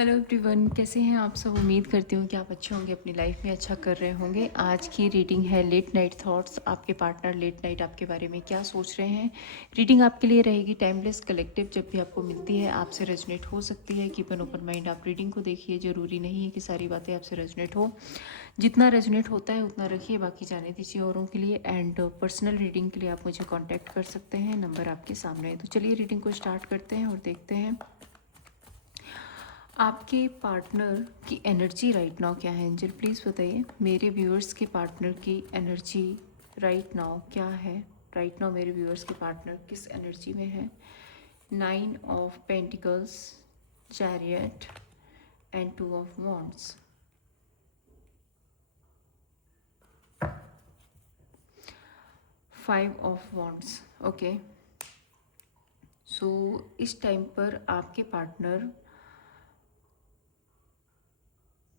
Hello everyone, कैसे हैं आप सब। उम्मीद करती हूँ कि आप अच्छे होंगे, अपनी लाइफ में अच्छा कर रहे होंगे। आज की रीडिंग है लेट नाइट थॉट्स। आपके पार्टनर लेट नाइट आपके बारे में क्या सोच रहे हैं। रीडिंग आपके लिए रहेगी टाइमलेस कलेक्टिव। जब भी आपको मिलती है आपसे रेजोनेट हो सकती है। Keep an open mind. आप रीडिंग को देखिए, ज़रूरी नहीं है कि सारी बातें आपसे रेजोनेट हो। जितना रेजोनेट होता है उतना रखिए, बाकी जाने दीजिए औरों के लिए। एंड पर्सनल रीडिंग के लिए आप मुझे कॉन्टैक्ट कर सकते हैं, नंबर आपके सामने है। तो चलिए रीडिंग को स्टार्ट करते हैं और देखते हैं आपके पार्टनर की एनर्जी राइट नाउ क्या है। एंजल प्लीज़ बताइए मेरे व्यूअर्स के पार्टनर की एनर्जी राइट नाउ क्या है। राइट नाउ मेरे व्यूअर्स के पार्टनर किस एनर्जी में है। 9 of pentacles, chariot and 2 of wands. 5 of wands. Okay, so इस टाइम पर आपके पार्टनर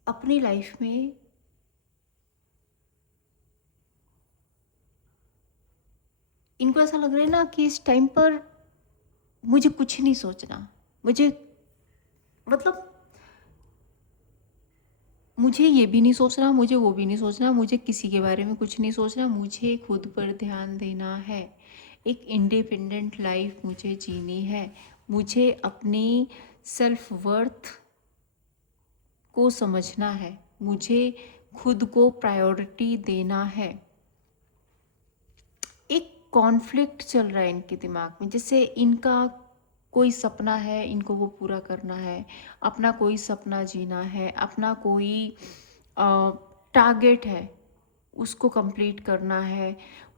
अपनी लाइफ में इनको ऐसा लग रहा है ना कि इस टाइम पर मुझे कुछ नहीं सोचना। मुझे मतलब मुझे ये भी नहीं सोचना, मुझे वो भी नहीं सोचना, मुझे किसी के बारे में कुछ नहीं सोचना। मुझे खुद पर ध्यान देना है। एक इंडिपेंडेंट लाइफ मुझे जीनी है। मुझे अपनी सेल्फ वर्थ को समझना है। मुझे खुद को प्रायोरिटी देना है। एक कॉन्फ्लिक्ट चल रहा है इनके दिमाग में, जैसे इनका कोई सपना है, इनको वो पूरा करना है। अपना कोई सपना जीना है, अपना कोई टारगेट है, उसको कंप्लीट करना है।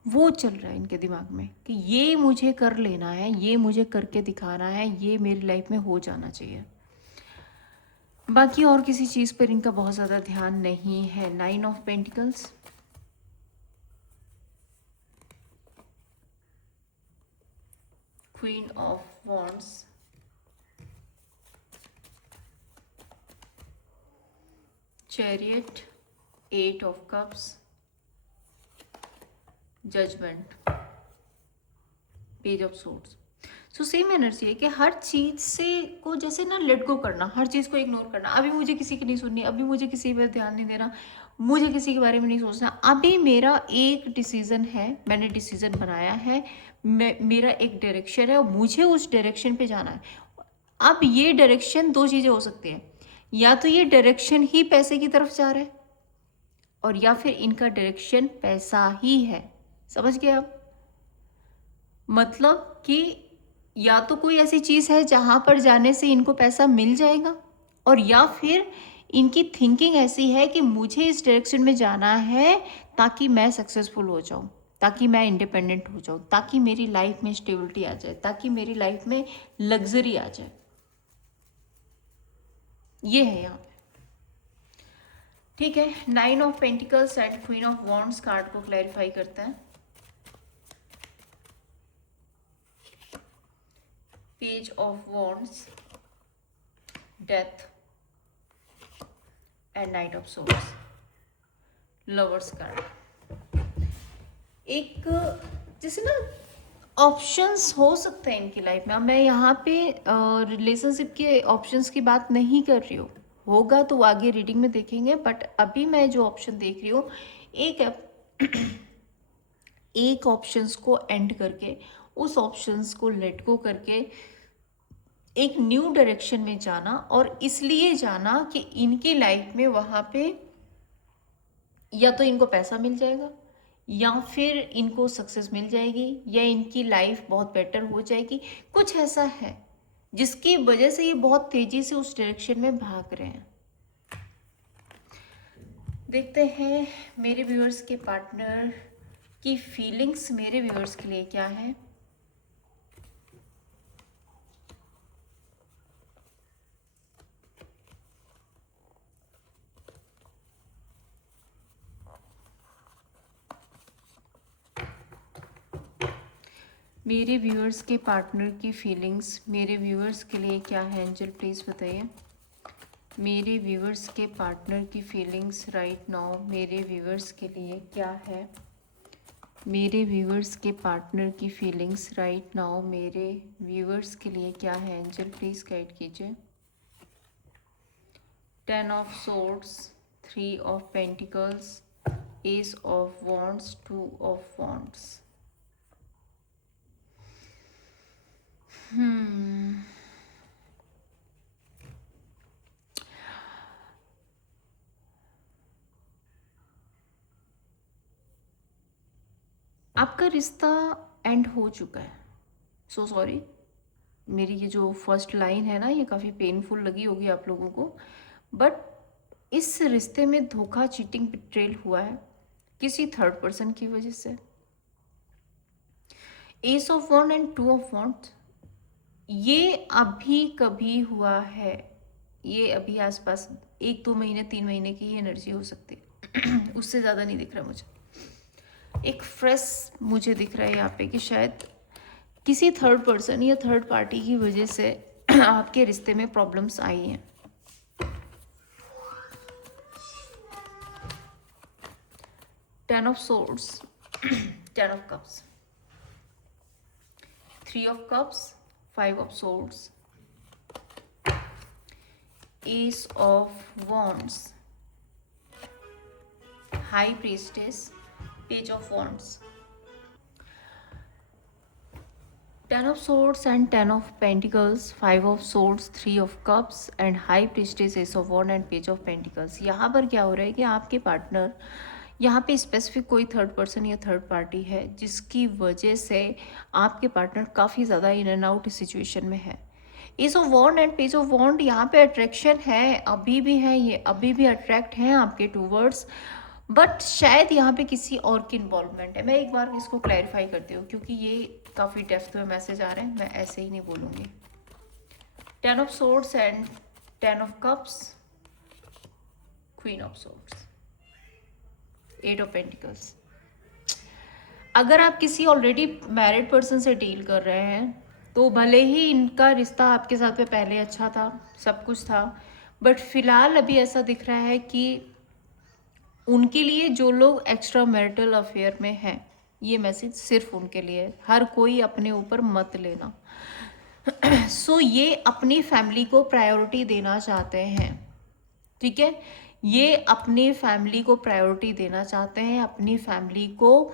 वो चल रहा है इनके दिमाग में कि ये मुझे कर लेना है, ये मुझे करके दिखाना है, ये मेरी लाइफ में हो जाना चाहिए। बाकी और किसी चीज़ पर इनका बहुत ज़्यादा ध्यान नहीं है। 9 of pentacles, queen of wands, chariot, 8 of cups, judgment, page of swords. So same energy है कि हर चीज़ से को जैसे ना लेट गो करना, हर चीज़ को इग्नोर करना। अभी मुझे किसी की नहीं सुननी, अभी मुझे किसी पर ध्यान नहीं देना, मुझे किसी के बारे में नहीं सोचना। अभी मेरा एक डिसीज़न है, मैंने डिसीज़न बनाया है, मेरा एक डायरेक्शन है और मुझे उस डायरेक्शन पे जाना है। अब ये डायरेक्शन दो चीज़ें हो सकती हैं, या तो ये डायरेक्शन ही पैसे की तरफ जा रहा है और या फिर इनका डायरेक्शन पैसा ही है। समझ गए आप। मतलब कि या तो कोई ऐसी चीज़ है जहाँ पर जाने से इनको पैसा मिल जाएगा, और या फिर इनकी थिंकिंग ऐसी है कि मुझे इस डायरेक्शन में जाना है ताकि मैं सक्सेसफुल हो जाऊँ, ताकि मैं इंडिपेंडेंट हो जाऊँ, ताकि मेरी लाइफ में स्टेबिलिटी आ जाए, ताकि मेरी लाइफ में लग्जरी आ जाए। ये है यहाँ पे। ठीक है, 9 of pentacles and queen of wands card को क्लैरिफाई करते हैं। Page of wands, death and night of swords, lovers card. एक जैसे ना ऑप्शंस हो सकते हैं इनकी लाइफ में। अब मैं यहाँ पे रिलेशनशिप के ऑप्शंस की बात नहीं कर रही हूँ, होगा तो आगे रीडिंग में देखेंगे। बट अभी मैं जो ऑप्शन देख रही हूँ, एक एक ऑप्शंस को एंड करके, उस ऑप्शंस को लेट गो करके एक न्यू डायरेक्शन में जाना, और इसलिए जाना कि इनकी लाइफ में वहाँ पे या तो इनको पैसा मिल जाएगा, या फिर इनको सक्सेस मिल जाएगी, या इनकी लाइफ बहुत बेटर हो जाएगी। कुछ ऐसा है जिसकी वजह से ये बहुत तेजी से उस डायरेक्शन में भाग रहे हैं। देखते हैं मेरे व्यूअर्स के पार्टनर की फीलिंग्स मेरे व्यूअर्स के लिए क्या है। मेरे व्यूअर्स के पार्टनर की फीलिंग्स मेरे व्यूअर्स के लिए क्या है। एंजल प्लीज़ बताइए मेरे व्यूअर्स के पार्टनर की फीलिंग्स राइट नाउ मेरे व्यूअर्स के लिए क्या है। मेरे व्यूअर्स के पार्टनर की फीलिंग्स राइट नाउ मेरे व्यूअर्स के लिए क्या है। एंजल प्लीज़ गाइड कीजिए। 10 of swords, 3 of pentacles, ace of wands, 2 of wands. आपका रिश्ता एंड हो चुका है। सो सॉरी, मेरी ये जो फर्स्ट लाइन है ना, ये काफ़ी पेनफुल लगी होगी आप लोगों को, बट इस रिश्ते में धोखा, चीटिंग, बिट्रेल हुआ है किसी थर्ड पर्सन की वजह से। Ace of wand and 2 of wand, ये अभी कभी हुआ है, ये अभी आसपास 1-2 महीने 3 महीने की एनर्जी हो सकती है उससे ज़्यादा नहीं दिख रहा मुझे। एक फ्रेश मुझे दिख रहा है यहाँ पे कि शायद किसी थर्ड पर्सन या थर्ड पार्टी की वजह से आपके रिश्ते में प्रॉब्लम्स आई हैं। Ten of swords, 10 of cups, 3 of cups, 5 of swords, S of wands, high priestess, page of wands, 10 of swords and 10 of pentacles, 5 of swords, 3 of cups and high priestess, ace of wand and page of pentacles। यहाँ पर क्या हो रहा है कि आपके partner, यहाँ पे स्पेसिफिक कोई थर्ड पर्सन या थर्ड पार्टी है जिसकी वजह से आपके पार्टनर काफ़ी ज़्यादा इन एंड आउट सिचुएशन में है। Ace of wand and page of wand, यहाँ पे अट्रैक्शन है, अभी भी है, ये अभी भी अट्रैक्ट हैं आपके टूवर्ड्स, बट शायद यहाँ पे किसी और की इन्वॉल्वमेंट है। मैं एक बार इसको क्लैरिफाई करती हूँ क्योंकि ये काफ़ी डेप्थ में मैसेज आ रहे हैं, मैं ऐसे ही नहीं बोलूँगी। 10 of swords and 10 of cups, queen of swords, 8 of pentacles. अगर आप किसी ऑलरेडी मैरिड पर्सन से डील कर रहे हैं तो भले ही इनका रिश्ता आपके साथ में पहले अच्छा था, सब कुछ था, बट फिलहाल अभी ऐसा दिख रहा है कि उनके लिए जो लोग एक्स्ट्रा मैरिटल अफेयर में हैं, ये मैसेज सिर्फ उनके लिए है। हर कोई अपने ऊपर मत लेना। सो ये अपनी फैमिली को प्रायोरिटी देना चाहते हैं, ठीक है, ये अपनी फैमिली को प्रायोरिटी देना चाहते हैं, अपनी फैमिली को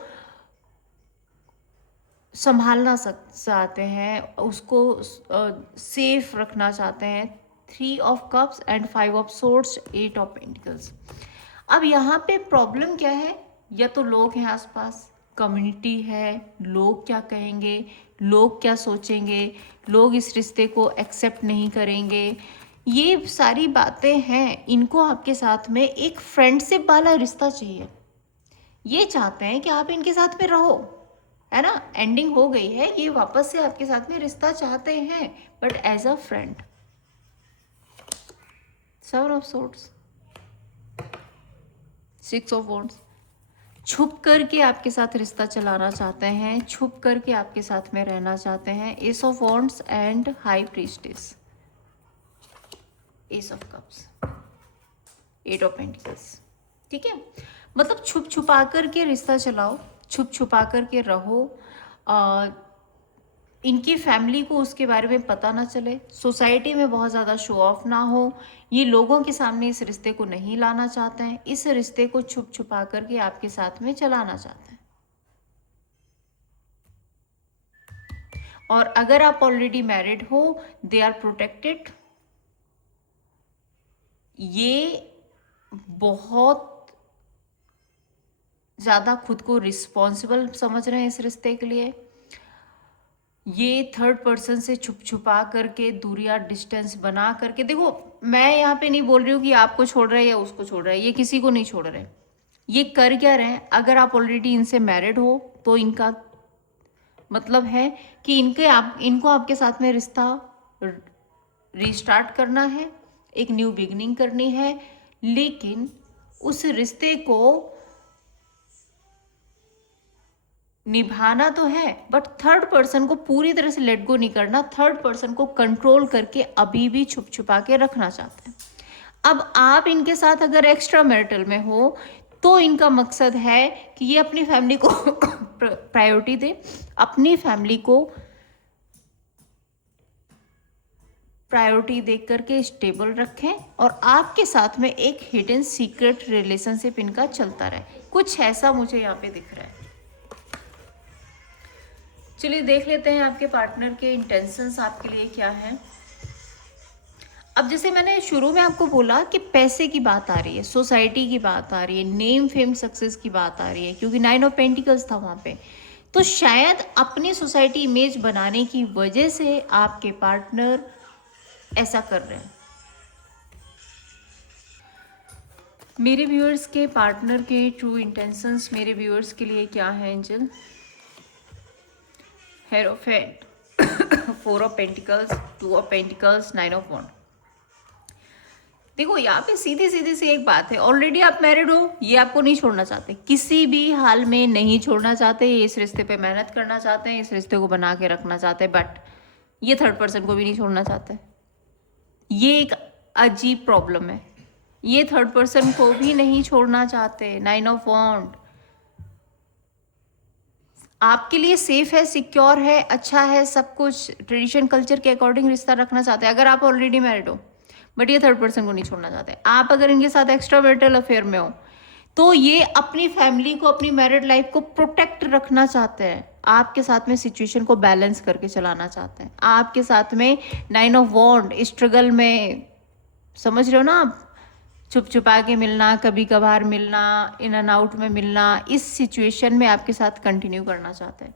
संभालना चाहते हैं, उसको सेफ रखना चाहते हैं। 3 of cups and 5 of swords, 8 of pentacles. अब यहाँ पे प्रॉब्लम क्या है, या तो लोग हैं आसपास, कम्युनिटी है, लोग क्या कहेंगे, लोग क्या सोचेंगे, लोग इस रिश्ते को एक्सेप्ट नहीं करेंगे, ये सारी बातें हैं। इनको आपके साथ में एक फ्रेंडशिप वाला रिश्ता चाहिए, ये चाहते हैं कि आप इनके साथ में रहो, है ना, एंडिंग हो गई है, ये वापस से आपके साथ में रिश्ता चाहते हैं, but as a friend. 7 of swords, 6 of wands, छुप करके आपके साथ रिश्ता चलाना चाहते हैं, छुप करके आपके साथ में रहना चाहते हैं। S of wands and high priestess, S of cups, 8 of pentacles. ठीक है, मतलब छुप छुपा करके रिश्ता चलाओ, छुप छुपा करके रहो, इनकी फैमिली को उसके बारे में पता ना चले, सोसाइटी में बहुत ज़्यादा शो ऑफ ना हो, ये लोगों के सामने इस रिश्ते को नहीं लाना चाहते हैं, इस रिश्ते को छुप छुपा करके आपके साथ में चलाना चाहते हैं। और अगर आप ऑलरेडी मैरिड हो, दे आर प्रोटेक्टेड, ये बहुत ज़्यादा खुद को रिस्पॉन्सिबल समझ रहे हैं इस रिश्ते के लिए। ये थर्ड पर्सन से छुप छुपा करके दूरियां, डिस्टेंस बना करके, देखो मैं यहाँ पे नहीं बोल रही हूँ कि आपको छोड़ रहे हैं या उसको छोड़ रहे हैं, ये किसी को नहीं छोड़ रहे, ये कर क्या रहे हैं। अगर आप ऑलरेडी इनसे मैरिड हो तो इनका मतलब है कि इनको आपके साथ में रिश्ता रीस्टार्ट करना है, एक न्यू बिगनिंग करनी है, लेकिन उस रिश्ते को निभाना तो है, बट थर्ड पर्सन को पूरी तरह से लेट गो नहीं करना, थर्ड पर्सन को कंट्रोल करके अभी भी छुप छुपा के रखना चाहते हैं। अब आप इनके साथ अगर एक्स्ट्रा मैरिटल में हो तो इनका मकसद है कि ये अपनी फैमिली को प्रायोरिटी दे, अपनी फैमिली को प्रायोरिटी देख करके स्टेबल रखें और आपके साथ में एक हिडन सीक्रेट रिलेशनशिप इनका चलता रहे। कुछ ऐसा मुझे यहाँ पे दिख रहा है। चलिए देख लेते हैं आपके पार्टनर के इंटेंशंस आपके लिए क्या हैं। अब जैसे मैंने शुरू में आपको बोला कि पैसे की बात आ रही है, सोसाइटी की बात आ रही है, नेम फेम सक्सेस की बात आ रही है, क्योंकि 9 ऑफ पेंटिकल्स था वहाँ पे। तो शायद अपनी सोसाइटी इमेज बनाने की वजह से आपके पार्टनर ऐसा कर रहे हैं। मेरे व्यूअर्स के पार्टनर के ट्रू इंटेंशंस मेरे व्यूअर्स के लिए क्या है angel? Hierophant, 4 of pentacles, 2 of pentacles, 9 of wand. देखो यहाँ पे सीधी सीधी सी एक बात है, ऑलरेडी आप मैरिड हो, ये आपको नहीं छोड़ना चाहते, किसी भी हाल में नहीं छोड़ना चाहते, ये इस रिश्ते पे मेहनत करना चाहते हैं, इस रिश्ते को बना के रखना चाहते हैं, बट ये थर्ड पर्सन को भी नहीं छोड़ना चाहते। ये एक अजीब प्रॉब्लम है, ये थर्ड पर्सन को भी नहीं छोड़ना चाहते। 9 ऑफ वॉन्ड आपके लिए सेफ है, सिक्योर है, अच्छा है, सब कुछ ट्रेडिशन कल्चर के अकॉर्डिंग रिश्ता रखना चाहते हैं अगर आप ऑलरेडी मैरिड हो, बट ये थर्ड पर्सन को नहीं छोड़ना चाहते। आप अगर इनके साथ एक्स्ट्रा मैरिटल अफेयर में हो तो ये अपनी फैमिली को, अपनी मैरिड लाइफ को प्रोटेक्ट रखना चाहते हैं, आपके साथ में सिचुएशन को बैलेंस करके चलाना चाहते हैं, आपके साथ में 9 ऑफ वॉन्ड स्ट्रगल में, समझ रहे हो ना आप, छुप छुपा के मिलना, कभी कभार मिलना, इन एंड आउट में मिलना, इस सिचुएशन में आपके साथ कंटिन्यू करना चाहते हैं।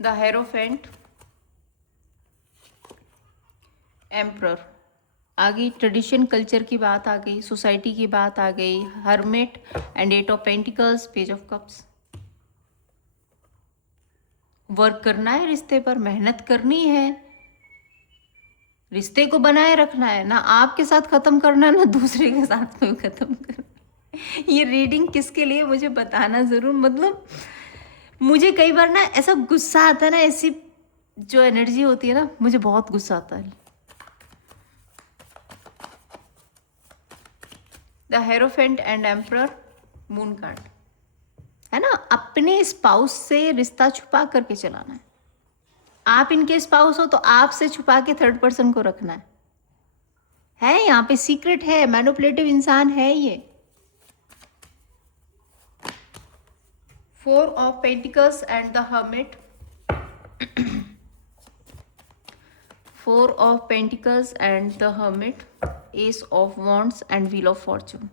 द हेरोफेंट, एम्परर आ गई, ट्रेडिशन कल्चर की बात आ गई, सोसाइटी की बात आ गई, hermit and 8 of pentacles, page of cups. Work करना है रिश्ते पर, मेहनत करनी है, रिश्ते को बनाए रखना है, ना आपके साथ खत्म करना है ना दूसरे के साथ में खत्म करना है। ये रीडिंग किसके लिए मुझे बताना जरूर, मतलब मुझे कई बार ना ऐसा गुस्सा आता है ना, ऐसी जो एनर्जी होती है ना, मुझे बहुत गुस्सा आता है। The hierophant and emperor, moon card है ना, अपने स्पाउस से रिश्ता छुपा करके चलाना है। आप इनके स्पाउस हो तो आपसे छुपा के थर्ड पर्सन को रखना है यहाँ पे सीक्रेट है, मैनिपुलेटिव इंसान है ये। 4 of pentacles and the hermit, 4 of pentacles and the hermit, S of wands and wheel of Fortune.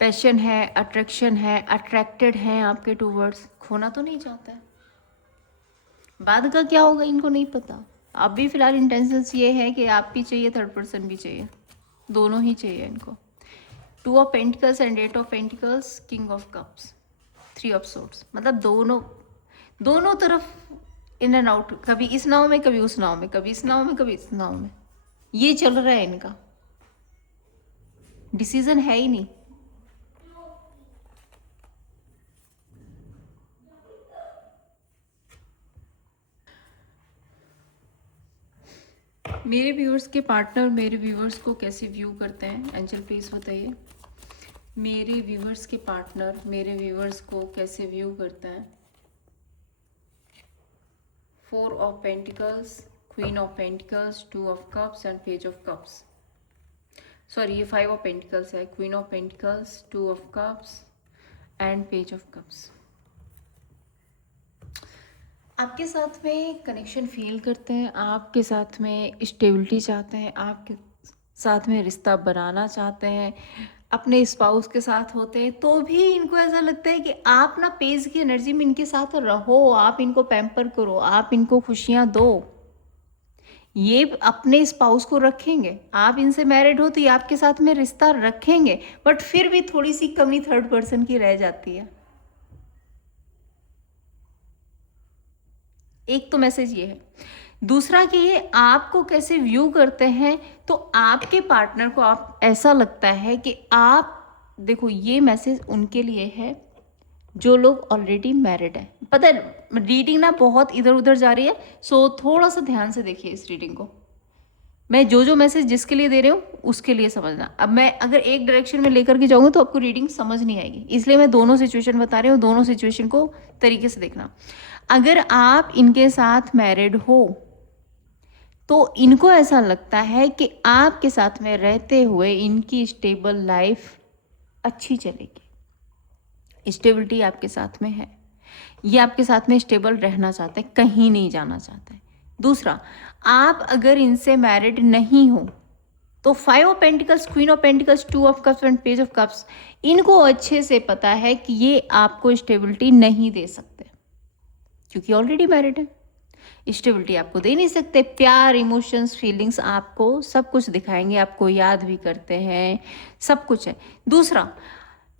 Passion है, अट्रैक्शन है, अट्रैक्टेड हैं आपके टूवर्ड्स, खोना तो नहीं चाहता है। बाद का क्या होगा इनको नहीं पता, अभी फिलहाल इंटेंशंस ये है कि आप भी चाहिए, थर्ड पर्सन भी चाहिए, दोनों ही चाहिए इनको। 2 of pentacles and 8 of pentacles, king of cups, 3 of swords, मतलब दोनों तरफ इन एंड आउट, कभी इस नाव में कभी उस नाव में, कभी इस नाव में कभी इस नाव में, ये चल रहा है इनका, डिसीजन है ही नहीं। मेरे व्यूअर्स के पार्टनर मेरे व्यूअर्स को कैसे व्यू करते हैं, एंजल प्लीज बताइए। मेरे व्यूअर्स के पार्टनर मेरे व्यूअर्स को कैसे व्यू करते हैं। 4 of pentacles, queen of pentacles, 2 of cups and page of cups. Sorry, ये 5 ऑफ पेंटिकल्स है, queen of pentacles, 2 of cups and page of cups. आपके साथ में कनेक्शन फील करते हैं, आपके साथ में स्टेबिलिटी चाहते हैं, आपके साथ में रिश्ता बनाना चाहते हैं, अपने स्पाउस के साथ होते हैं, तो भी इनको ऐसा लगता है कि आप ना पेज की एनर्जी में इनके साथ रहो, आप इनको पैम्पर करो, आप इनको खुशियाँ दो। ये अपने स्पाउस को रखेंगे, आप इनसे मैरिड हो तो ये आपके साथ में रिश्ता रखेंगे, बट फिर भी थोड़ी सी कमी थर्ड पर्सन की रह जाती है। एक तो मैसेज ये है, दूसरा कि ये आपको कैसे व्यू करते हैं, तो आपके पार्टनर को आप ऐसा लगता है कि आप देखो, ये मैसेज उनके लिए है, जो लोग ऑलरेडी मैरिड है। पता है रीडिंग ना बहुत इधर उधर जा रही है, सो थोड़ा सा ध्यान से देखिए इस रीडिंग को। मैं जो जो मैसेज जिसके लिए दे रही हूँ उसके लिए समझना। अब मैं अगर एक डायरेक्शन में लेकर के जाऊँगी तो आपको रीडिंग समझ नहीं आएगी, इसलिए मैं दोनों सिचुएशन बता रही हूँ, दोनों सिचुएशन को तरीके से देखना। अगर आप इनके साथ मैरिड हो तो इनको ऐसा लगता है कि आपके साथ में रहते हुए इनकी स्टेबल लाइफ अच्छी चलेगी। स्टेबिलिटी आपके साथ में है, ये आपके साथ में स्टेबल रहना चाहते हैं, कहीं नहीं जाना चाहते हैं। दूसरा, आप अगर इनसे मैरिड नहीं हो तो 5 of pentacles, queen of pentacles, 2 of cups and page of cups, इनको अच्छे से पता है कि ये आपको स्टेबिलिटी नहीं दे सकते क्योंकि ऑलरेडी मैरिड है। स्टेबिलिटी आपको दे नहीं सकते। प्यार, इमोशंस, फीलिंग्स आपको सब कुछ दिखाएंगे, आपको याद भी करते हैं, सब कुछ है। दूसरा,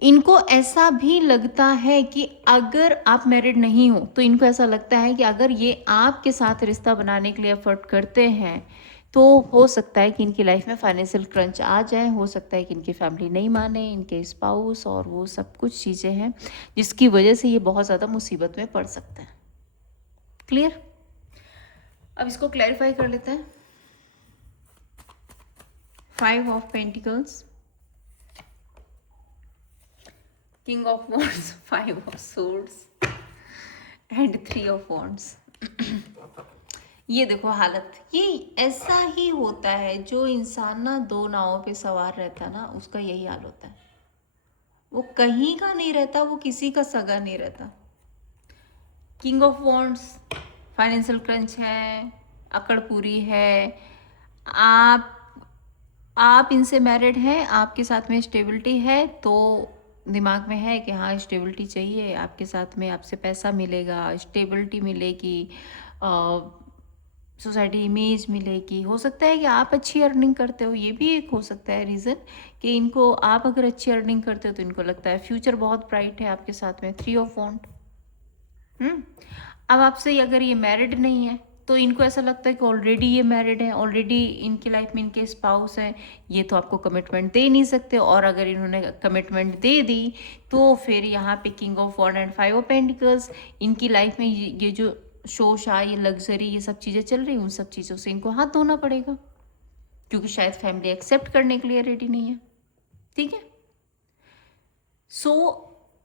इनको ऐसा भी लगता है कि अगर आप मैरिड नहीं हो तो इनको ऐसा लगता है कि अगर ये आपके साथ रिश्ता बनाने के लिए एफर्ट करते हैं तो हो सकता है कि इनकी लाइफ में फाइनेंशियल क्रंच आ जाए, हो सकता है कि इनकी फैमिली नहीं माने, इनके स्पाउस, और वो सब कुछ चीज़ें हैं जिसकी वजह से ये बहुत ज़्यादा मुसीबत में पड़ सकते हैं। क्लियर? अब इसको क्लैरिफाई कर लेते हैं। 5 of pentacles, king of wands, 5 of swords and 3 of wands. ये देखो हालत, ये ऐसा ही होता है। जो इंसान ना दो नावों पे सवार रहता ना, उसका यही हाल होता है। वो कहीं का नहीं रहता, वो किसी का सगा नहीं रहता। King of wands, financial crunch है, अकड़ पूरी है। आप इनसे मैरिड हैं, आपके साथ में स्टेबिलिटी है, तो दिमाग में है कि हाँ स्टेबिलिटी चाहिए, आपके साथ में आपसे पैसा मिलेगा, स्टेबिलिटी मिलेगी, सोसाइटी इमेज मिलेगी। हो सकता है कि आप अच्छी अर्निंग करते हो, ये भी एक हो सकता है रीज़न कि इनको, आप अगर अच्छी अर्निंग करते हो तो इनको लगता है फ्यूचर बहुत ब्राइट है आपके साथ में। 3 ऑफ वॉन्ड। अब आपसे अगर ये मैरिड नहीं है तो इनको ऐसा लगता है कि ऑलरेडी ये मैरिड है, ऑलरेडी इनकी लाइफ में इनके स्पाउस हैं, ये तो आपको कमिटमेंट दे नहीं सकते। और अगर इन्होंने कमिटमेंट दे दी तो फिर यहाँ पे king of wand and 5 of pentacles, इनकी लाइफ में ये जो शोशा, ये लग्जरी, ये सब चीज़ें चल रही, उन सब चीज़ों से इनको हाथ धोना पड़ेगा क्योंकि शायद फैमिली एक्सेप्ट करने के लिए रेडी नहीं है। ठीक है, सो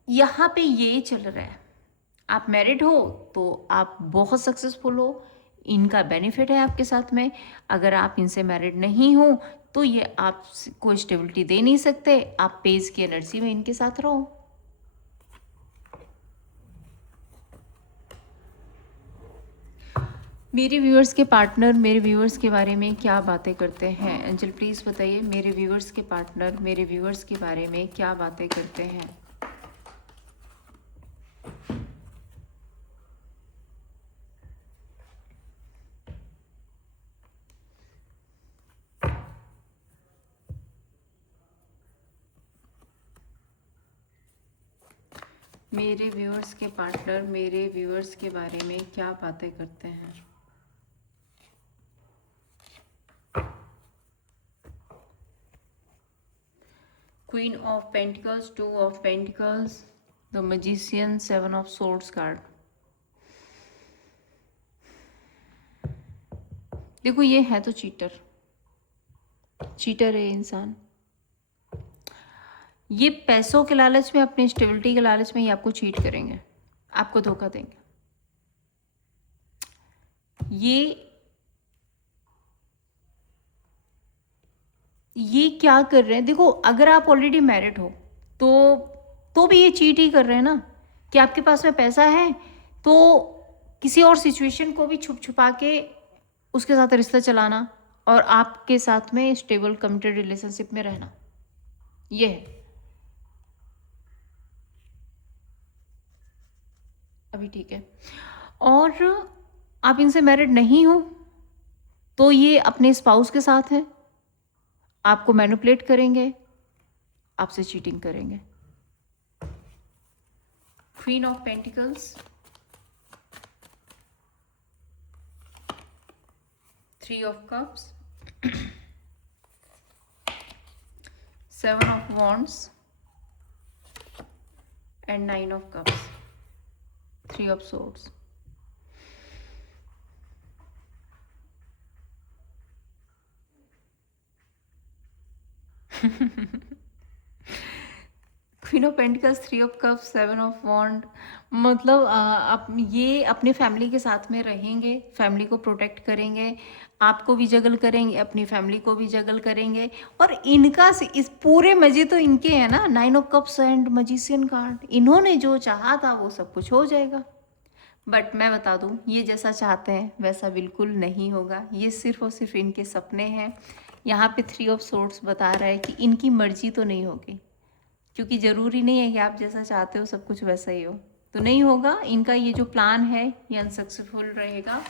यहाँ पे ये चल रहा है। आप मैरिड हो तो आप बहुत सक्सेसफुल हो, इनका बेनिफिट है आपके साथ में। अगर आप इनसे मैरिड नहीं हो तो ये आपको स्टेबिलिटी दे नहीं सकते, आप पेज की एनर्जी में इनके साथ रहो। मेरे व्यूअर्स के पार्टनर मेरे व्यूअर्स के बारे में क्या बातें करते हैं? एंजल प्लीज़ बताइए, मेरे व्यूअर्स के पार्टनर मेरे व्यूअर्स के बारे में क्या बातें करते हैं? मेरे व्यूअर्स के पार्टनर मेरे व्यूअर्स के बारे में क्या बातें करते हैं? Queen of pentacles, 2 of pentacles, the magician, 7 of swords card. देखो ये है तो चीटर है इंसान। ये पैसों के लालच में, अपनी स्टेबिलिटी के लालच में ये आपको चीट करेंगे, आपको धोखा देंगे। ये क्या कर रहे हैं? देखो अगर आप ऑलरेडी मैरिड हो तो भी ये चीट ही कर रहे हैं ना, कि आपके पास में पैसा है तो किसी और सिचुएशन को भी छुप छुपा के उसके साथ रिश्ता चलाना और आपके साथ में स्टेबल कमिटेड रिलेशनशिप में रहना, ये है। अभी ठीक है। और आप इनसे मैरिड नहीं हो तो ये अपने स्पाउस के साथ है, आपको मैनिपुलेट करेंगे, आपसे चीटिंग करेंगे। Queen of pentacles, 3 of cups, 7 of wands, and 9 of cups, 3 of swords. Queen of pentacles, 3 of cups, 7 of wand. मतलब ये अपने फैमिली के साथ में रहेंगे, फैमिली को प्रोटेक्ट करेंगे, आपको भी जगल करेंगे, अपनी फैमिली को भी जगल करेंगे। और इनका इस पूरे मजे तो इनके हैं ना, 9 of cups and magician card. इन्होंने जो चाहा था वो सब कुछ हो जाएगा। बट मैं बता दूं, ये जैसा चाहते हैं वैसा बिल्कुल नहीं होगा। ये सिर्फ और सिर्फ इनके सपने हैं। यहाँ पे 3 ऑफ सोर्ड्स बता रहा है कि इनकी मर्जी तो नहीं होगी, क्योंकि ज़रूरी नहीं है कि आप जैसा चाहते हो सब कुछ वैसा ही हो, तो नहीं होगा। इनका ये जो प्लान है ये अनसक्सेसफुल रहेगा,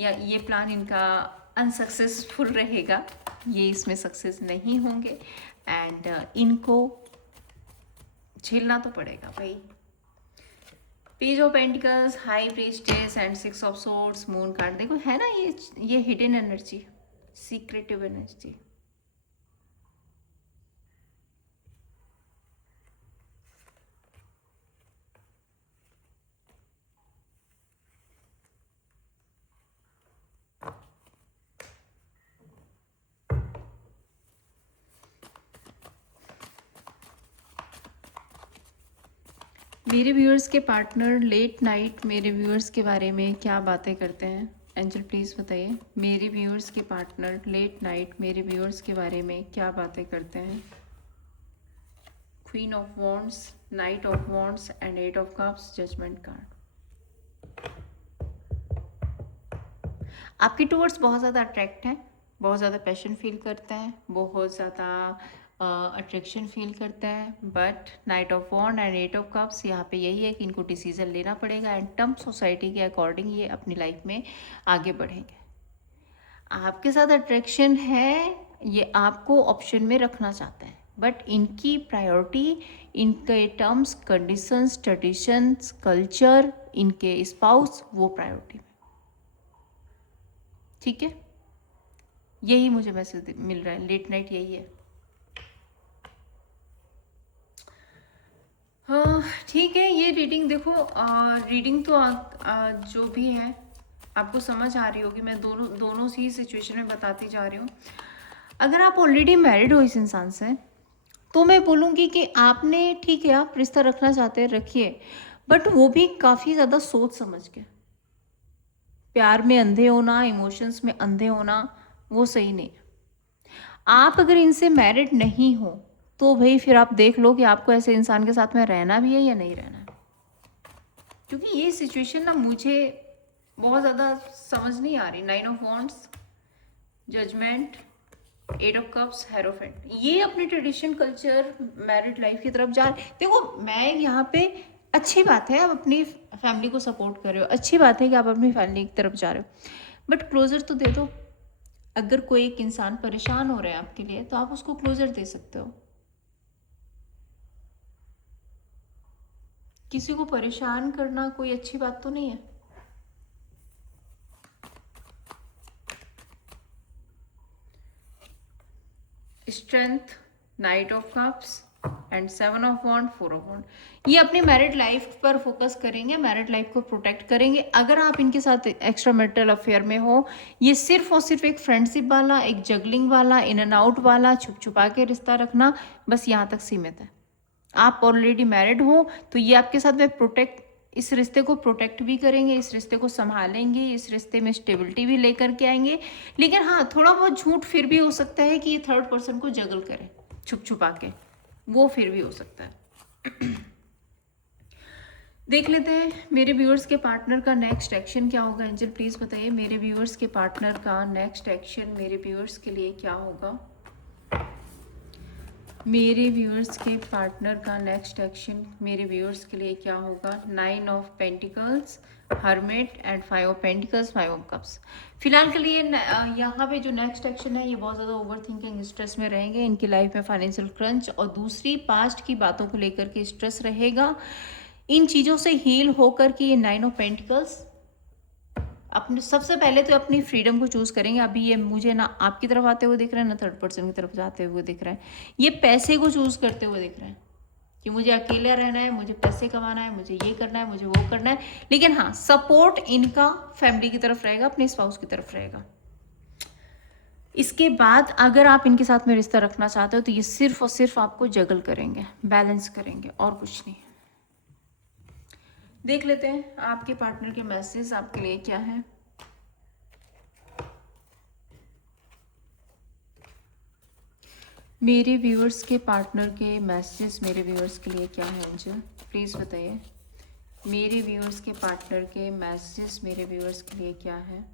या ये प्लान इनका अनसक्सेसफुल रहेगा, ये इसमें सक्सेस नहीं होंगे। एंड इनको झेलना तो पड़ेगा भाई। Page of pentacles, high priestess and 6 of swords, moon card. देखो है ना, ये हिडन एनर्जी, सीक्रेटिव एनर्जी। मेरे व्यूअर्स के पार्टनर लेट नाइट मेरे व्यूअर्स के बारे में क्या बातें करते हैं? एंजल प्लीज़ बताइए। मेरे व्यूअर्स के पार्टनर लेट नाइट मेरे व्यूअर्स के बारे में क्या बातें करते हैं? Queen of wands, knight of wands and 8 of cups, judgment card. आपके टूवर्ड्स बहुत ज़्यादा अट्रैक्ट हैं, बहुत ज़्यादा पैशन फील करते हैं, बहुत ज़्यादा अट्रैक्शन फील करते हैं। But knight of wand and 8 of cups, यहाँ पे यही है कि इनको डिसीजन लेना पड़ेगा एंड टर्म सोसाइटी के अकॉर्डिंग ये अपनी लाइफ में आगे बढ़ेंगे। आपके साथ अट्रैक्शन है, ये आपको ऑप्शन में रखना चाहते हैं, बट इनकी प्रायोरिटी इनके टर्म्स, कंडीशंस, ट्रेडिशंस, कल्चर, इनके स्पाउस, वो प्रायोरिटी में। ठीक है, यही मुझे मैसेज मिल रहा है। लेट नाइट यही है। हाँ ठीक है, ये रीडिंग देखो, रीडिंग तो जो भी है आपको समझ आ रही होगी। मैं दोनों सी सिचुएशन में बताती जा रही हूँ। अगर आप ऑलरेडी मैरिड हो इस इंसान से, तो मैं बोलूँगी कि आपने, ठीक है आप रिश्ता रखना चाहते हैं रखिए, बट वो भी काफ़ी ज़्यादा सोच समझ के। प्यार में अंधे होना, इमोशंस में अंधे होना, वो सही नहीं है। आप अगर इनसे मैरिड नहीं हो तो भाई फिर आप देख लो कि आपको ऐसे इंसान के साथ में रहना भी है या नहीं रहना है। क्योंकि ये सिचुएशन ना मुझे बहुत ज़्यादा समझ नहीं आ रही। 9 of wands, judgment, 8 of cups, hierophant. ये अपने ट्रेडिशन, कल्चर, मैरिड लाइफ की तरफ जा रहे। देखो मैं यहाँ पे, अच्छी बात है आप अपनी फैमिली को सपोर्ट कर रहे हो, अच्छी बात है कि आप अपनी फैमिली की तरफ जा रहे हो, बट क्लोजर तो दे दो। अगर कोई एक इंसान परेशान हो रहा है आपके लिए तो आप उसको क्लोजर दे सकते हो। किसी को परेशान करना कोई अच्छी बात तो नहीं है। Strength, knight of cups and 7 of wand, 4 of wand. ये अपनी मैरिड लाइफ पर फोकस करेंगे, मैरिड लाइफ को प्रोटेक्ट करेंगे। अगर आप इनके साथ एक्स्ट्रा मैरिटल अफेयर में हो, ये सिर्फ और सिर्फ एक फ्रेंडशिप वाला, एक जगलिंग वाला, इन एंड आउट वाला, छुप छुपा के रिश्ता रखना, बस यहाँ तक सीमित है। आप ऑलरेडी मैरिड हो तो ये आपके साथ में प्रोटेक्ट, इस रिश्ते को प्रोटेक्ट भी करेंगे, इस रिश्ते को संभालेंगे, इस रिश्ते में स्टेबिलिटी भी लेकर के आएंगे। लेकिन हाँ, थोड़ा बहुत झूठ फिर भी हो सकता है कि ये थर्ड पर्सन को जगल करे छुप छुपा के, वो फिर भी हो सकता है। देख लेते हैं मेरे व्यूअर्स के पार्टनर का नेक्स्ट एक्शन क्या होगा। एंजल प्लीज़ बताइए मेरे व्यूअर्स के पार्टनर का नेक्स्ट एक्शन मेरे व्यूअर्स के लिए क्या होगा। मेरे व्यूअर्स के पार्टनर का नेक्स्ट एक्शन मेरे व्यूअर्स के लिए क्या होगा। 9 of pentacles, hermit and 5 of pentacles, 5 of cups. फिलहाल के लिए यहाँ पे जो नेक्स्ट एक्शन है, ये बहुत ज़्यादा ओवर थिंकिंग, स्ट्रेस में रहेंगे। इनकी लाइफ में फाइनेंशियल क्रंच और दूसरी पास्ट की बातों को लेकर के स्ट्रेस रहेगा। इन चीज़ों से हील होकर के ये 9 ऑफ पेंटिकल्स अपने, सबसे पहले तो अपनी फ्रीडम को चूज़ करेंगे। अभी ये मुझे ना आपकी तरफ आते हुए दिख रहे हैं, ना थर्ड पर्सन की तरफ जाते हुए दिख रहे हैं। ये पैसे को चूज़ करते हुए दिख रहे हैं। कि मुझे अकेला रहना है, मुझे पैसे कमाना है, मुझे ये करना है, मुझे वो करना है, लेकिन हाँ सपोर्ट इनका फैमिली की तरफ रहेगा, अपने स्पाउस की तरफ रहेगा। इसके बाद अगर आप इनके साथ में रिश्ता रखना चाहते हो तो ये सिर्फ और सिर्फ आपको जगल करेंगे, बैलेंस करेंगे, और कुछ नहीं। देख लेते हैं आपके पार्टनर के मैसेज आपके लिए क्या है। मेरे व्यूअर्स के पार्टनर के मैसेजेस मेरे व्यूअर्स के लिए क्या है अंजल, प्लीज़ बताइए। मेरे व्यूअर्स के पार्टनर के मैसेजेस मेरे व्यूअर्स के लिए क्या है।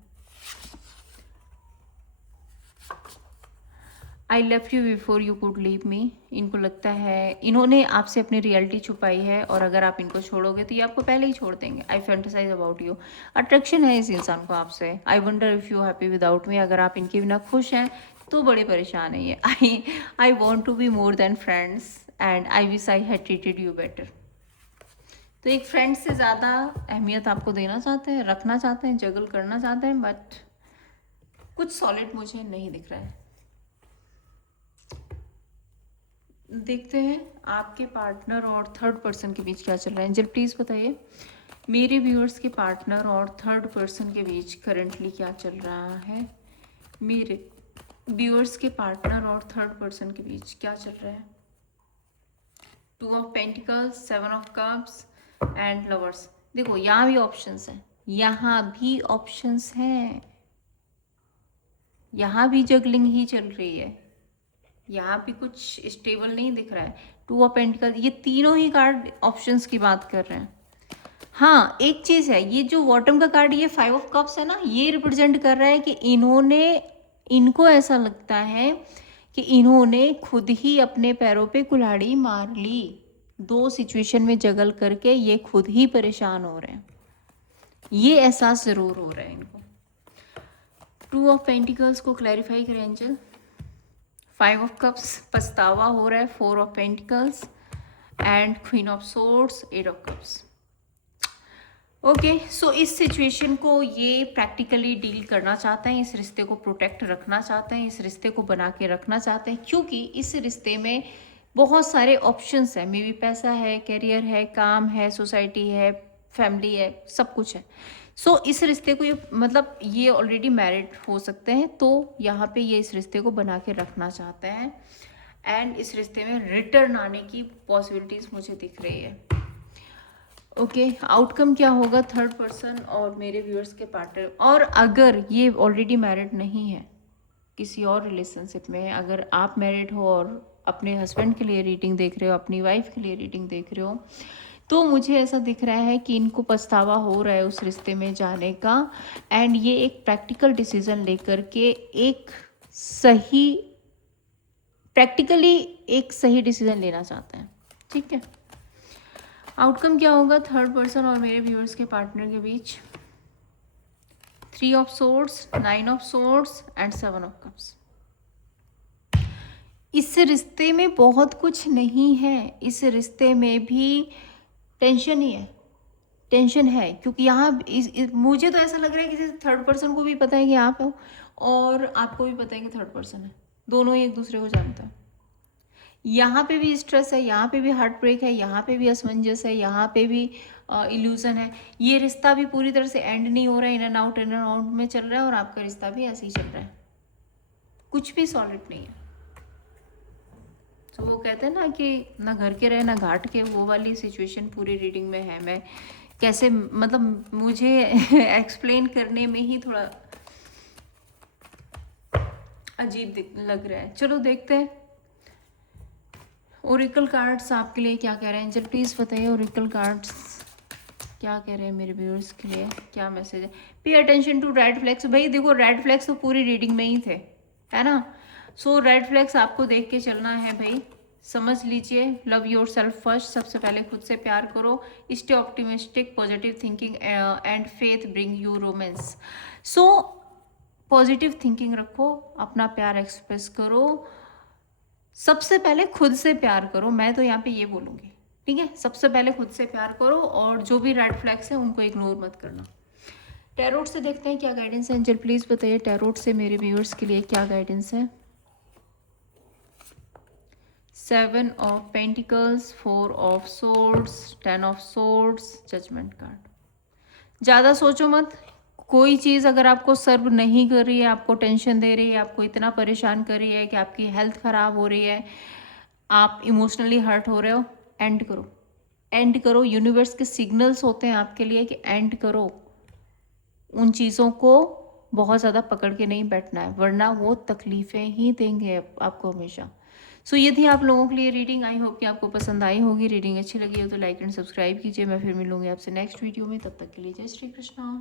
I left you before you could leave me. इनको लगता है इन्होंने आपसे अपनी रियलिटी छुपाई है, और अगर आप इनको छोड़ोगे तो ये आपको पहले ही छोड़ देंगे। आई फैंटेसाइज अबाउट यू। अट्रैक्शन है इस इंसान को आपसे। I wonder if you happy without me. अगर आप इनके बिना खुश हैं तो बड़े परेशान है ये। I want to be more than friends and I wish I had treated you better. तो एक फ्रेंड से ज़्यादा अहमियत आपको देना चाहते हैं, रखना चाहते हैं, जगल करना चाहते हैं, बट कुछ सॉलिड मुझे नहीं दिख रहा है। देखते हैं आपके पार्टनर और थर्ड पर्सन के बीच क्या चल रहा है। एंजल प्लीज़ बताइए मेरे व्यूअर्स के पार्टनर और थर्ड पर्सन के बीच करंटली क्या चल रहा है। मेरे व्यूअर्स के पार्टनर और थर्ड पर्सन के बीच क्या चल रहा है। 2 of pentacles, 7 of cups and lovers. देखो यहाँ भी ऑप्शंस हैं, यहाँ भी ऑप्शंस हैं, यहाँ भी जगलिंग ही चल रही है, यहाँ भी कुछ स्टेबल नहीं दिख रहा है। 2 ऑफ पेंटिकल्स, ये तीनों ही कार्ड ऑप्शंस की बात कर रहे हैं। हाँ एक चीज़ है, ये जो बॉटम का कार्ड ये 5 ऑफ कप्स है ना, ये रिप्रेजेंट कर रहा है कि इनको ऐसा लगता है कि इन्होंने खुद ही अपने पैरों पे कुल्हाड़ी मार ली। 2 सिचुएशन में जगल करके ये खुद ही परेशान हो रहे हैं, ये एहसास ज़रूर हो रहा है इनको। 2 ऑफ पेंटिकल्स को क्लैरिफाई करें एंजल। 5 ऑफ कप्स पछतावा हो रहा है, 4 of pentacles and queen of swords, 8 of cups. Okay so इस सिचुएशन को ये प्रैक्टिकली डील करना चाहते हैं, इस रिश्ते को प्रोटेक्ट रखना चाहते हैं, इस रिश्ते को बना के रखना चाहते हैं, क्योंकि इस रिश्ते में बहुत सारे ऑप्शंस हैं। मे बी पैसा है, करियर है, काम है, सोसाइटी है, फैमिली है, सब कुछ है। सो इस रिश्ते को ये मतलब ये ऑलरेडी मैरिड हो सकते हैं, तो यहाँ पे ये इस रिश्ते को बना के रखना चाहते हैं एंड इस रिश्ते में रिटर्न आने की पॉसिबिलिटीज़ मुझे दिख रही है। ओके आउटकम क्या होगा थर्ड पर्सन और मेरे व्यूअर्स के पार्टनर। और अगर ये ऑलरेडी मैरिड नहीं है, किसी और रिलेशनशिप में है, अगर आप मैरिड हो और अपने हस्बैंड के लिए रीडिंग देख रहे हो, अपनी वाइफ के लिए रीडिंग देख रहे हो, तो मुझे ऐसा दिख रहा है कि इनको पछतावा हो रहा है उस रिश्ते में जाने का, एंड ये एक प्रैक्टिकल डिसीजन लेकर के एक सही डिसीजन लेना चाहते हैं। ठीक है आउटकम क्या होगा थर्ड पर्सन और मेरे व्यूअर्स के पार्टनर के बीच। 3 of swords, 9 of swords and 7 of cups. इस रिश्ते में बहुत कुछ नहीं है, इस रिश्ते में भी टेंशन ही है, टेंशन है, क्योंकि यहाँ मुझे तो ऐसा लग रहा है कि थर्ड पर्सन को भी पता है कि आप हो और आपको भी पता है कि थर्ड पर्सन है, दोनों ही एक दूसरे को जानता है। यहाँ पे भी स्ट्रेस है, यहाँ पे भी हार्ट ब्रेक है, यहाँ पे भी असमंजस है, यहाँ पे भी इल्यूजन है। ये रिश्ता भी पूरी तरह से एंड नहीं हो रहा है, इन एंड आउट में चल रहा है, और आपका रिश्ता भी ऐसे ही चल रहा है, कुछ भी सॉलिड नहीं है। तो वो कहते हैं ना कि ना घर के रहे ना घाट के, वो वाली सिचुएशन पूरी रीडिंग में है। मैं कैसे मतलब मुझे एक्सप्लेन करने में ही थोड़ा अजीब लग रहा है। चलो देखते हैं ओरिकल कार्ड्स आपके लिए क्या कह रहे हैं। एंजल प्लीज़ बताइए ओरिकल कार्ड्स क्या कह रहे हैं मेरे व्यूअर्स के लिए, क्या मैसेज है। Pay attention to red flags. भाई देखो रेड फ्लैग्स तो पूरी रीडिंग में ही थे, है ना। सो रेड फ्लैग्स आपको देख के चलना है भाई, समझ लीजिए। लव योर सेल्फ फर्स्ट, सबसे पहले खुद से प्यार करो। Stay optimistic, positive thinking and faith bring you romance. So positive thinking रखो, अपना प्यार एक्सप्रेस करो, सबसे पहले खुद से प्यार करो। मैं तो यहाँ पे ये बोलूँगी, ठीक है, सबसे पहले खुद से प्यार करो और जो भी रेड फ्लैग्स हैं उनको इग्नोर मत करना। टैरोट से देखते हैं क्या गाइडेंस है। एंजल प्लीज़ बताइए टैरोट से मेरे व्यूअर्स के लिए क्या गाइडेंस है। 7 of pentacles, 4 of swords, 10 of swords, judgment card. ज़्यादा सोचो मत। कोई चीज़ अगर आपको सर्व नहीं कर रही है, आपको टेंशन दे रही है, आपको इतना परेशान कर रही है कि आपकी हेल्थ ख़राब हो रही है, आप इमोशनली हर्ट हो रहे हो, एंड करो, एंड करो। यूनिवर्स के सिग्नल्स होते हैं आपके लिए कि एंड करो। उन चीज़ों को बहुत ज़्यादा पकड़ के नहीं बैठना है, वरना वो तकलीफ़ें ही देंगे आपको हमेशा। सो ये थी आप लोगों के लिए रीडिंग। आई होप कि आपको पसंद आई होगी। रीडिंग अच्छी लगी हो तो लाइक एंड सब्सक्राइब कीजिए। मैं फिर मिलूंगी आपसे नेक्स्ट वीडियो में। तब तक के लिए जय श्री कृष्णा।